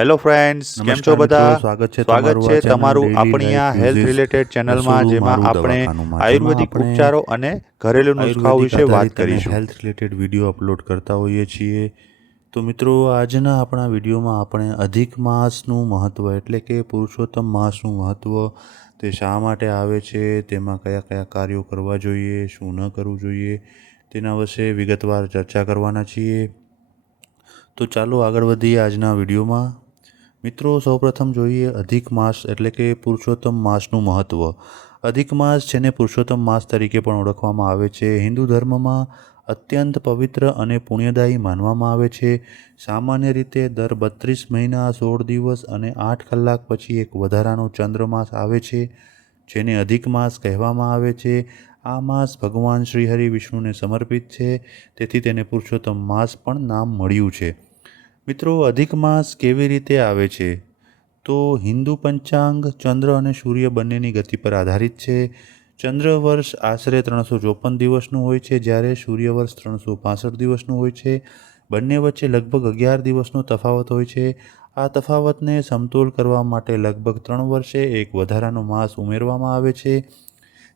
Hello friends, કેમ છો નમસ્કાર મિત્રો, બધા? સ્વાગત છે સ્વાગત છે તમારું તમારું આ ચેનલ આપણી આ daily health life related uses ચેનલમાં, રસોડું જેમાં મારું આપણે દવાખાનુંમાં, જેમાં આયુર્વેદિક આપણે ઉપચારો અને ઘરેલું નુસ્ખાઓ આયુર્વેદિક વિશે વાત આધારિત અને કરીશું. હેલ્થ રિલેટેડ વિડીયો અપલોડ કરતા હોઈએ છીએ. તો મિત્રો, આજના આપણા વિડીયોમાં આપણે અધિક માસનું મહત્ત્વ એટલે કે પુરુષોત્તમ માસનું મહત્ત્વ, તે શા માટે આવે છે, તેમાં કયા કયા કાર્યો કરવા જોઈએ, શું ન કરવું જોઈએ, તેના વિશે વિગતવાર ચર્ચા કરવાના છીએ. તો ચાલો આગળ વધીએ આજના વિડીયોમાં. મિત્રો, સૌપ્રથમ જોઈએ અધિક માસ એટલે કે પુરુષોત્તમ માસનું મહત્ત્વ. અધિક માસ, જેને પુરુષોત્તમ માસ તરીકે પણ ઓળખવામાં આવે છે, હિન્દુ ધર્મમાં અત્યંત પવિત્ર અને પુણ્યદાયી માનવામાં આવે છે. સામાન્ય રીતે દર 32 મહિના 16 દિવસ અને 8 કલાક પછી એક વધારાનો ચંદ્રમાસ આવે છે, જેને અધિક માસ કહેવામાં આવે છે. આ માસ ભગવાન શ્રીહરિ વિષ્ણુને સમર્પિત છે, તેથી તેને પુરુષોત્તમ માસ પણ નામ મળ્યું છે. મિત્રો, અધિક માસ કેવી રીતે આવે છે? તો હિન્દુ પંચાંગ ચંદ્ર અને સૂર્ય બંનેની ગતિ પર આધારિત છે. ચંદ્ર વર્ષ આશરે 354 દિવસનું હોય છે, જ્યારે સૂર્ય વર્ષ 365 દિવસનું હોય છે. બંને વચ્ચે લગભગ 11 દિવસનો તફાવત હોય છે. આ તફાવતને સમતોલ કરવા માટે લગભગ 3 વર્ષે એક વધારાનો માસ ઉમેરવામાં આવે છે,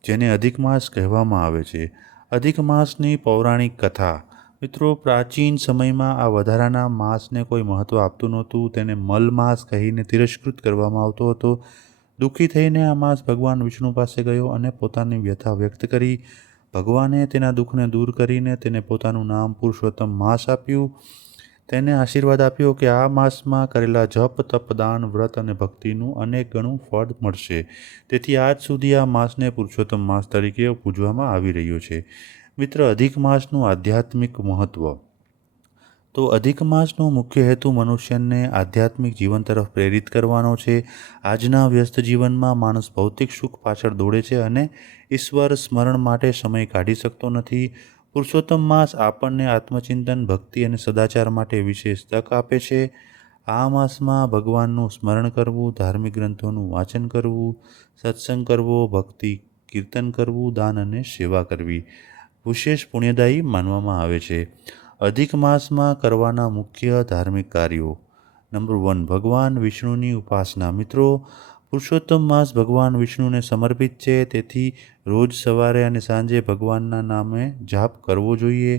જેને અધિક માસ કહેવામાં આવે છે. અધિક માસની પૌરાણિક કથા. મિત્રો, પ્રાચીન સમયમાં આ વધારાના માસને કોઈ મહત્ત્વ આપતું નહોતું. તેને મલ માસ કહીને તિરસ્કૃત કરવામાં આવતો હતો. દુઃખી થઈને આ માસ ભગવાન વિષ્ણુ પાસે ગયો અને પોતાની વ્યથા વ્યક્ત કરી. ભગવાને તેના દુઃખને દૂર કરીને તેને પોતાનું નામ પુરુષોત્તમ માસ આપ્યું. તેને આશીર્વાદ આપ્યો કે આ માસમાં કરેલા જપ, તપ, દાન, વ્રત અને ભક્તિનું અનેક ગણું ફળ મળશે. તેથી આજ સુધી આ માસને પુરુષોત્તમ માસ તરીકે પૂજવામાં આવી રહ્યો છે. મિત્ર, અધિક માસનું આધ્યાત્મિક મહત્ત્વ. તો અધિક માસનો મુખ્ય હેતુ મનુષ્યને આધ્યાત્મિક જીવન તરફ પ્રેરિત કરવાનો છે. આજના વ્યસ્ત જીવનમાં માણસ ભૌતિક સુખ પાછળ દોડે છે અને ઈશ્વર સ્મરણ માટે સમય કાઢી શકતો નથી. પુરુષોત્તમ માસ આપણને આત્મચિંતન, ભક્તિ અને સદાચાર માટે વિશેષ તક આપે છે. આ માસમાં ભગવાનનું સ્મરણ કરવું, ધાર્મિક ગ્રંથોનું વાંચન કરવું, સત્સંગ કરવો, ભક્તિ કીર્તન કરવું, દાન અને સેવા કરવી વિશેષ પુણ્યદાયી માનવામાં આવે છે. અધિક માસમાં કરવાના મુખ્ય ધાર્મિક કાર્યો. નંબર 1, ભગવાન વિષ્ણુની ઉપાસના. મિત્રો, પુરુષોત્તમ માસ ભગવાન વિષ્ણુને સમર્પિત છે, તેથી રોજ સવારે અને સાંજે ભગવાનના નામે જાપ કરવો જોઈએ.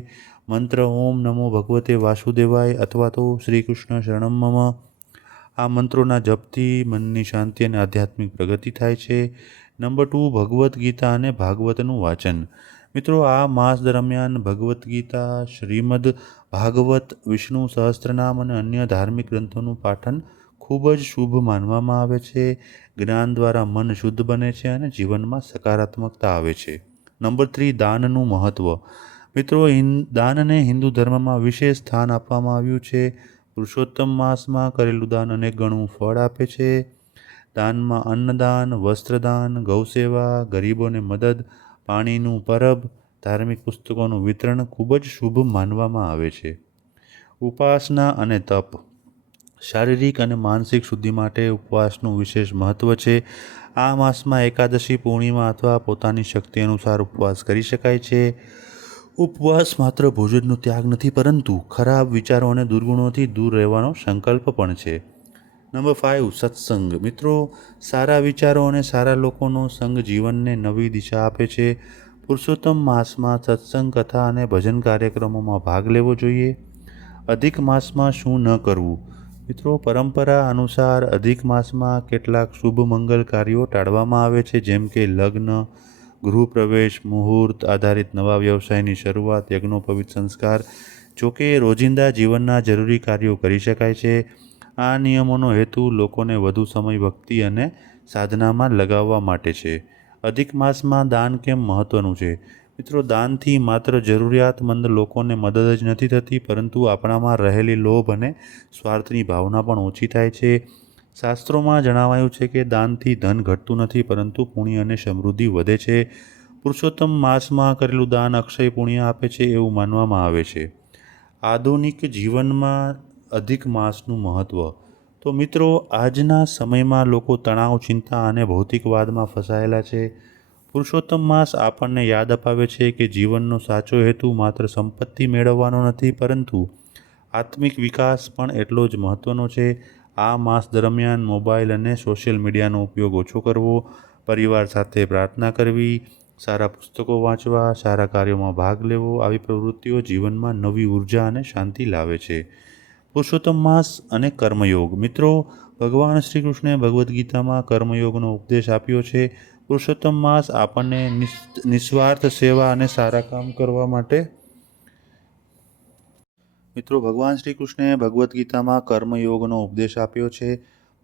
મંત્ર ઓમ નમો ભગવતે વાસુદેવાય અથવા તો શ્રી કૃષ્ણ શરણમ મમ. આ મંત્રોના જપથી મનની શાંતિ અને આધ્યાત્મિક પ્રગતિ થાય છે. નંબર 2, ભગવદ્ ગીતા અને ભાગવતનું વાંચન. મિત્રો, આ માસ દરમિયાન ભગવદ્ ગીતા, શ્રીમદ ભાગવત, વિષ્ણુ સહસ્ત્રનામ અને અન્ય ધાર્મિક ગ્રંથોનું પાઠન ખૂબ જ શુભ માનવામાં આવે છે. જ્ઞાન દ્વારા મન શુદ્ધ બને છે અને જીવનમાં સકારાત્મકતા આવે છે. નંબર 3, દાનનું મહત્ત્વ. મિત્રો, દાનને હિન્દુ ધર્મમાં વિશેષ સ્થાન આપવામાં આવ્યું છે. પુરુષોત્તમ માસમાં કરેલું દાન અનેક ગણું ફળ આપે છે. દાનમાં અન્નદાન, વસ્ત્રદાન, ગૌસેવા, ગરીબોને મદદ, પાણીનું પરબ, ધાર્મિક પુસ્તકોનું વિતરણ ખૂબ જ શુભ માનવામાં આવે છે. ઉપાસના અને તપ. શારીરિક અને માનસિક શુદ્ધિ માટે ઉપવાસનું વિશેષ મહત્ત્વ છે. આ માસમાં એકાદશી, પૂર્ણિમા અથવા પોતાની શક્તિ અનુસાર ઉપવાસ કરી શકાય છે. ઉપવાસ માત્ર ભોજનનો ત્યાગ નથી, પરંતુ ખરાબ વિચારો અને દુર્ગુણોથી દૂર રહેવાનો સંકલ્પ પણ છે. નંબર 5, સત્સંગ. મિત્રો, સારા વિચારો અને સારા લોકોનો સંગ જીવનને નવી દિશા આપે છે. પુરુષોત્તમ માસમાં સત્સંગ, કથા અને ભજન કાર્યક્રમોમાં ભાગ લેવો જોઈએ. અધિક માસમાં શું ન કરવું? મિત્રો, પરંપરા અનુસાર અધિક માસમાં કેટલાક શુભ મંગલ કાર્યો ટાળવામાં આવે છે, જેમ કે લગ્ન, ગૃહપ્રવેશ, મુહૂર્ત આધારિત નવા વ્યવસાયની શરૂઆત, યજ્ઞોપવિત સંસ્કાર. જોકે રોજિંદા જીવનના જરૂરી કાર્યો કરી શકાય છે. આ નિયમોનો હેતુ લોકોને વધુ સમય ભક્તિ અને સાધનામાં લગાવવા માટે છે. અધિક માસમાં દાન કેમ મહત્ત્વનું છે? મિત્રો, દાનથી માત્ર જરૂરિયાતમંદ લોકોને મદદ જ નથી થતી, પરંતુ આપણામાં રહેલી લોભ અને સ્વાર્થની ભાવના પણ ઓછી થાય છે. શાસ્ત્રોમાં જણાવાયું છે કે દાનથી ધન ઘટતું નથી, પરંતુ પુણ્ય અને સમૃદ્ધિ વધે છે. પુરુષોત્તમ માસમાં કરેલું દાન અક્ષય પુણ્ય આપે છે એવું માનવામાં આવે છે. આધુનિક જીવનમાં અધિક માસનું મહત્ત્વ. તો મિત્રો, આજના સમયમાં લોકો તણાવ, ચિંતા અને ભૌતિકવાદમાં ફસાયેલા છે. પુરુષોત્તમ માસ આપણને યાદ અપાવે છે કે જીવનનો સાચો હેતુ માત્ર સંપત્તિ મેળવવાનો નથી, પરંતુ આત્મિક વિકાસ પણ એટલો જ મહત્ત્વનો છે. આ માસ દરમિયાન મોબાઈલ અને સોશિયલ મીડિયાનો ઉપયોગ ઓછો કરવો, પરિવાર સાથે પ્રાર્થના કરવી, સારા પુસ્તકો વાંચવા, સારા કાર્યોમાં ભાગ લેવો, આવી પ્રવૃત્તિઓ જીવનમાં નવી ઉર્જા અને શાંતિ લાવે છે. પુરુષોત્તમ માસ અને કર્મયોગ. મિત્રો, ભગવાન શ્રી કૃષ્ણે ભગવદ્ ગીતામાં કર્મયોગનો ઉપદેશ આપ્યો છે. પુરુષોત્તમ માસ આપણને નિસ્વાર્થ સેવા અને સારા કામ કરવા માટે ભગવાન શ્રી કૃષ્ણે ભગવદ્ ગીતામાં કર્મયોગનો ઉપદેશ આપ્યો છે.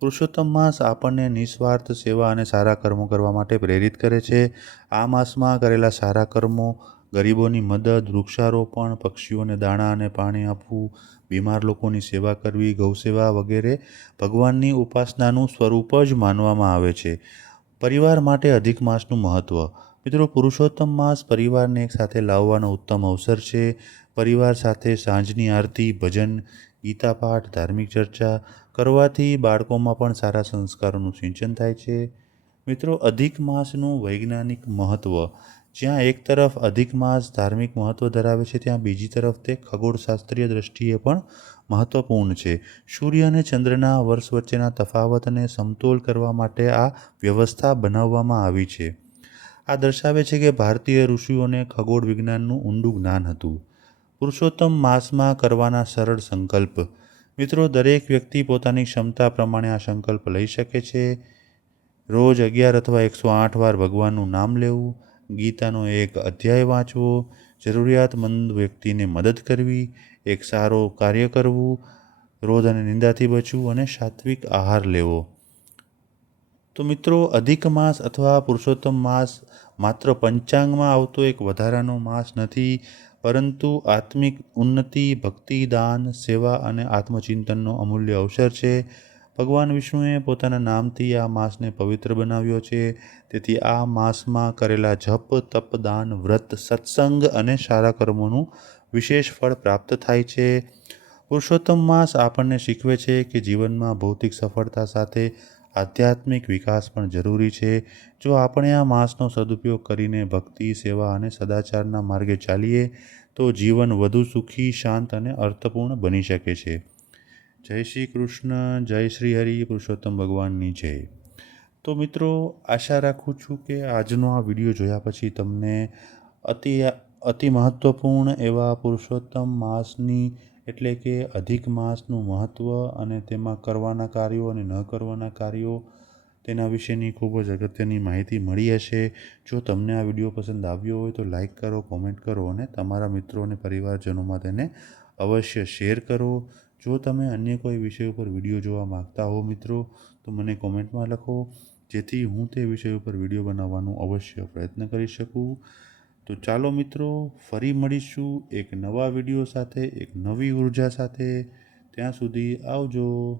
પુરુષોત્તમ માસ આપણને નિસ્વાર્થ સેવા અને સારા કર્મો કરવા માટે પ્રેરિત કરે છે. આ માસમાં કરેલા સારા કર્મો, ગરીબોની મદદ, વૃક્ષારોપણ, પક્ષીઓને દાણા અને પાણી આપવું, બીમાર લોકોની સેવા કરવી, ગૌસેવા વગેરે ભગવાનની ઉપાસનાનું સ્વરૂપ જ માનવામાં આવે છે. પરિવાર માટે અધિક માસનું મહત્ત્વ. મિત્રો, પુરુષોત્તમ માસ પરિવારને એક સાથે લાવવાનો ઉત્તમ અવસર છે. પરિવાર સાથે સાંજની આરતી, ભજન, ગીતા પાઠ, ધાર્મિક ચર્ચા કરવાથી બાળકોમાં પણ સારા સંસ્કારોનું સિંચન થાય છે. મિત્રો, અધિક માસનું વૈજ્ઞાનિક મહત્ત્વ. જ્યાં એક તરફ અધિક માસ ધાર્મિક મહત્ત્વ ધરાવે છે, ત્યાં બીજી તરફ તે ખગોળશાસ્ત્રીય દૃષ્ટિએ પણ મહત્ત્વપૂર્ણ છે. સૂર્ય અને ચંદ્રના વર્ષ વચ્ચેના તફાવતને સમતોલ કરવા માટે આ વ્યવસ્થા બનાવવામાં આવી છે. આ દર્શાવે છે કે ભારતીય ઋષિઓને ખગોળ વિજ્ઞાનનું ઊંડું જ્ઞાન હતું. પુરુષોત્તમ માસમાં કરવાના સરળ સંકલ્પ. મિત્રો, દરેક વ્યક્તિ પોતાની ક્ષમતા પ્રમાણે આ સંકલ્પ લઈ શકે છે. રોજ 11 અથવા 108 વાર ભગવાનનું નામ લેવું, ગીતાનો એક અધ્યાય વાંચવો, જરૂરિયાતમંદ વ્યક્તિને મદદ કરવી, એક સારો કાર્ય કરવું, ક્રોધ અને નિંદાથી બચવું અને સાત્વિક આહાર લેવો. તો મિત્રો, અધિક માસ અથવા પુરુષોત્તમ માસ માત્ર પંચાંગમાં આવતો એક વધારાનો માસ નથી, પરંતુ આત્મિક ઉન્નતિ, ભક્તિ, દાન, સેવા અને આત્મચિંતનનો અમૂલ્ય અવસર છે. ભગવાન વિષ્ણુએ પોતાના નામથી આ માસને પવિત્ર બનાવ્યો છે. તેથી આ માસમાં કરેલા જપ, તપ, દાન, વ્રત, સત્સંગ અને સારા કર્મોનું વિશેષ ફળ પ્રાપ્ત થાય છે. પુરુષોત્તમ માસ આપણને શીખવે છે કે જીવનમાં ભૌતિક સફળતા સાથે આધ્યાત્મિક વિકાસ પણ જરૂરી છે. જો આપણે આ માસનો સદુપયોગ કરીને ભક્તિ, સેવા અને સદાચારના માર્ગે ચાલીએ તો જીવન વધુ સુખી, શાંત અને અર્થપૂર્ણ બની શકે છે. જય શ્રી કૃષ્ણ, જય શ્રી હરિ, પુરુષોત્તમ ભગવાનની જય. તો મિત્રો, આશા રાખું છું કે આજનો આ વિડીયો જોયા પછી તમને અતિ મહત્ત્વપૂર્ણ એવા પુરુષોત્તમ માસની એટલે કે અધિક માસનું મહત્ત્વ અને તેમાં કરવાના કાર્યો અને ન કરવાના કાર્યો તેના વિશેની ખૂબ જ અગત્યની માહિતી મળી હશે. જો તમને આ વિડીયો પસંદ આવ્યો હોય તો લાઈક કરો, કોમેન્ટ કરો અને તમારા મિત્રો અને પરિવારજનોમાં તેને અવશ્ય શેર કરો. જો તમે અન્ય કોઈ વિષય ઉપર વિડીયો જોવા માગતા હો મિત્રો, તો મને કોમેન્ટમાં લખો, જેથી હું તે વિષય ઉપર વિડીયો બનાવવાનો અવશ્ય પ્રયત્ન કરી શકું. તો ચાલો મિત્રો, ફરી મળીશું એક નવા વિડીયો સાથે, એક નવી ઉર્જા સાથે. ત્યાં સુધી આવજો.